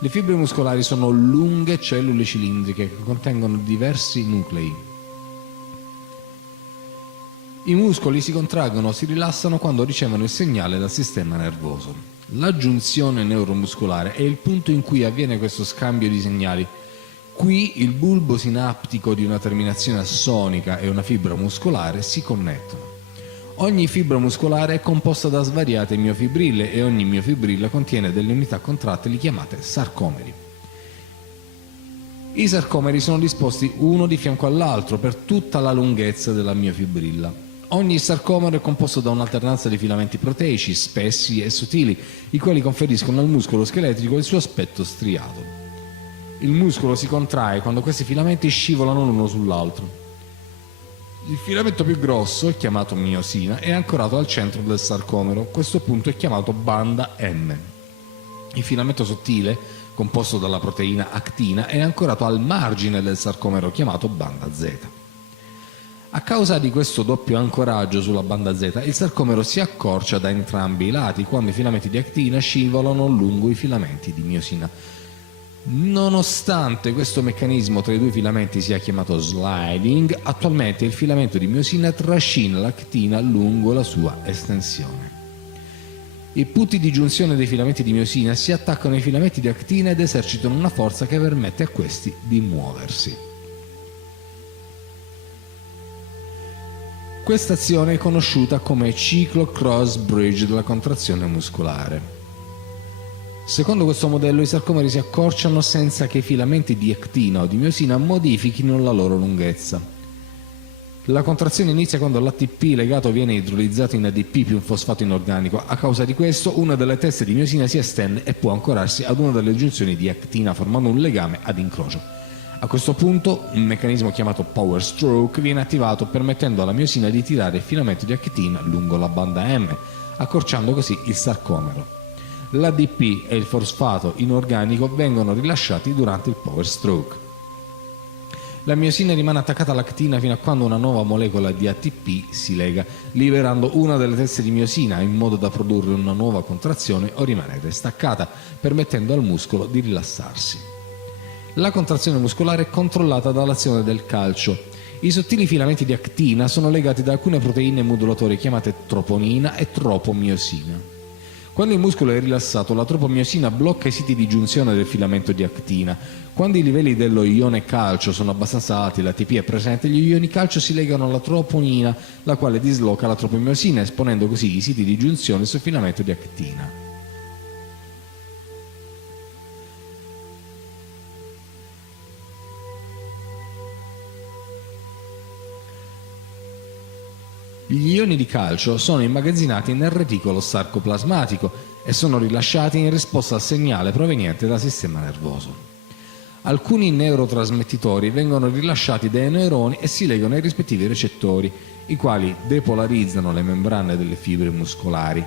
Le fibre muscolari sono lunghe cellule cilindriche che contengono diversi nuclei. I muscoli si contraggono o si rilassano quando ricevono il segnale dal sistema nervoso. La giunzione neuromuscolare è il punto in cui avviene questo scambio di segnali. Qui il bulbo sinaptico di una terminazione assonica e una fibra muscolare si connettono. Ogni fibra muscolare è composta da svariate miofibrille e ogni miofibrilla contiene delle unità contrattili chiamate sarcomeri. I sarcomeri sono disposti uno di fianco all'altro per tutta la lunghezza della miofibrilla. Ogni sarcomero è composto da un'alternanza di filamenti proteici, spessi e sottili, i quali conferiscono al muscolo scheletrico il suo aspetto striato. Il muscolo si contrae quando questi filamenti scivolano l'uno sull'altro. Il filamento più grosso, chiamato miosina, è ancorato al centro del sarcomero. Questo punto è chiamato banda M. Il filamento sottile, composto dalla proteina actina, è ancorato al margine del sarcomero, chiamato banda Z. A causa di questo doppio ancoraggio sulla banda Z, il sarcomero si accorcia da entrambi i lati quando i filamenti di actina scivolano lungo i filamenti di miosina. Nonostante questo meccanismo tra i due filamenti sia chiamato sliding, attualmente il filamento di miosina trascina l'actina lungo la sua estensione. I punti di giunzione dei filamenti di miosina si attaccano ai filamenti di actina ed esercitano una forza che permette a questi di muoversi. Questa azione è conosciuta come ciclo cross bridge della contrazione muscolare. Secondo questo modello i sarcomeri si accorciano senza che i filamenti di actina o di miosina modifichino la loro lunghezza. La contrazione inizia quando l'ATP legato viene idrolizzato in ADP più un fosfato inorganico. A causa di questo, una delle teste di miosina si estende e può ancorarsi ad una delle giunzioni di actina formando un legame ad incrocio. A questo punto, un meccanismo chiamato power stroke viene attivato permettendo alla miosina di tirare il filamento di actina lungo la banda M, accorciando così il sarcomero. L'ADP e il fosfato inorganico vengono rilasciati durante il power stroke. La miosina rimane attaccata all'actina fino a quando una nuova molecola di ATP si lega, liberando una delle teste di miosina in modo da produrre una nuova contrazione o rimanere staccata, permettendo al muscolo di rilassarsi. La contrazione muscolare è controllata dall'azione del calcio. I sottili filamenti di actina sono legati da alcune proteine modulatorie chiamate troponina e tropomiosina. Quando il muscolo è rilassato, la tropomiosina blocca i siti di giunzione del filamento di actina. Quando i livelli dello ione calcio sono abbastanza alti e l'ATP è presente, gli ioni calcio si legano alla troponina, la quale disloca la tropomiosina, esponendo così i siti di giunzione sul filamento di actina. Gli ioni di calcio sono immagazzinati nel reticolo sarcoplasmatico e sono rilasciati in risposta al segnale proveniente dal sistema nervoso. Alcuni neurotrasmettitori vengono rilasciati dai neuroni e si legano ai rispettivi recettori, i quali depolarizzano le membrane delle fibre muscolari.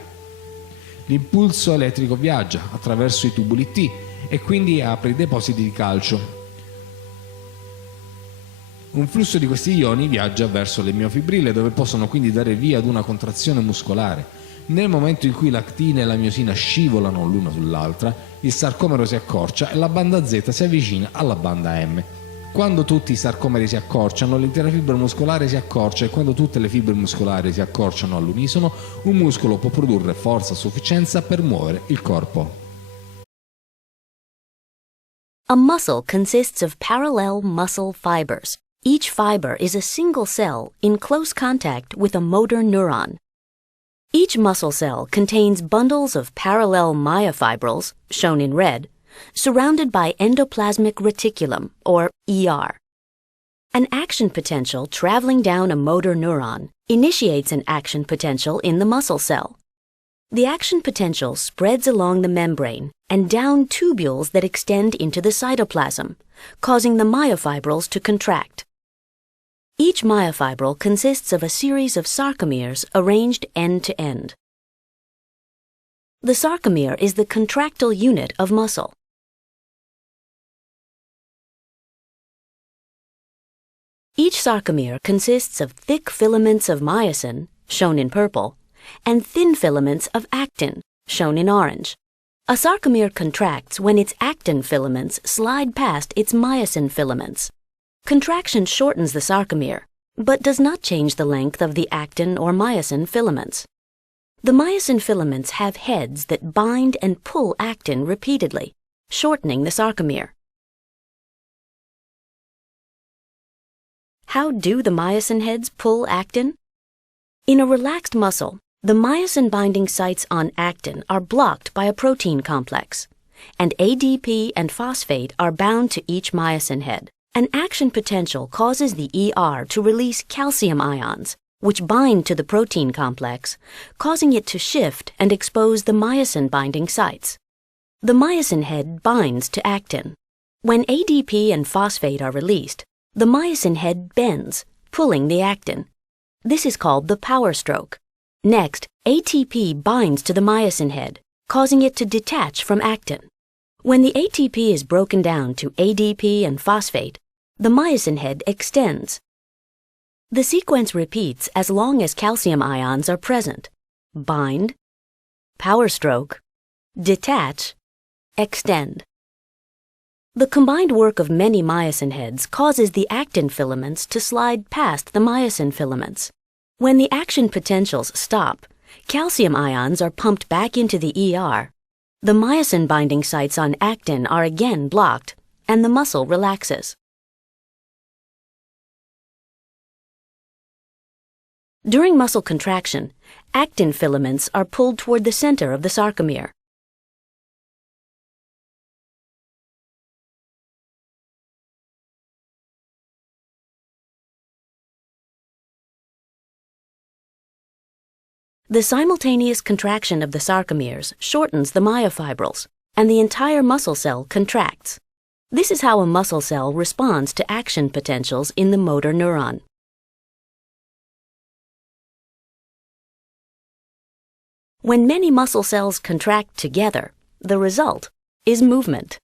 L'impulso elettrico viaggia attraverso i tubuli T e quindi apre i depositi di calcio. Un flusso di questi ioni viaggia verso le miofibrille, dove possono quindi dare via ad una contrazione muscolare. Nel momento in cui l'actina e la miosina scivolano l'una sull'altra, il sarcomero si accorcia e la banda Z si avvicina alla banda M. Quando tutti i sarcomeri si accorciano, l'intera fibra muscolare si accorcia e quando tutte le fibre muscolari si accorciano all'unisono, un muscolo può produrre forza a sufficienza per muovere il corpo. A muscle consists of parallel muscle fibers. Each fiber is a single cell in close contact with a motor neuron. Each muscle cell contains bundles of parallel myofibrils, shown in red, surrounded by endoplasmic reticulum, or ER. An action potential traveling down a motor neuron initiates an action potential in the muscle cell. The action potential spreads along the membrane and down tubules that extend into the cytoplasm, causing the myofibrils to contract. Each myofibril consists of a series of sarcomeres arranged end to end. The sarcomere is the contractile unit of muscle. Each sarcomere consists of thick filaments of myosin, shown in purple, and thin filaments of actin, shown in orange. A sarcomere contracts when its actin filaments slide past its myosin filaments. Contraction shortens the sarcomere, but does not change the length of the actin or myosin filaments. The myosin filaments have heads that bind and pull actin repeatedly, shortening the sarcomere. How do the myosin heads pull actin? In a relaxed muscle, the myosin-binding sites on actin are blocked by a protein complex, and ADP and phosphate are bound to each myosin head. An action potential causes the ER to release calcium ions, which bind to the protein complex, causing it to shift and expose the myosin-binding sites. The myosin head binds to actin. When ADP and phosphate are released, the myosin head bends, pulling the actin. This is called the power stroke. Next, ATP binds to the myosin head, causing it to detach from actin. When the ATP is broken down to ADP and phosphate, the myosin head extends. The sequence repeats as long as calcium ions are present. Bind, power stroke, detach, extend. The combined work of many myosin heads causes the actin filaments to slide past the myosin filaments. When the action potentials stop, calcium ions are pumped back into the ER. The myosin-binding sites on actin are again blocked, and the muscle relaxes. During muscle contraction, actin filaments are pulled toward the center of the sarcomere. The simultaneous contraction of the sarcomeres shortens the myofibrils, and the entire muscle cell contracts. This is how a muscle cell responds to action potentials in the motor neuron. When many muscle cells contract together, the result is movement.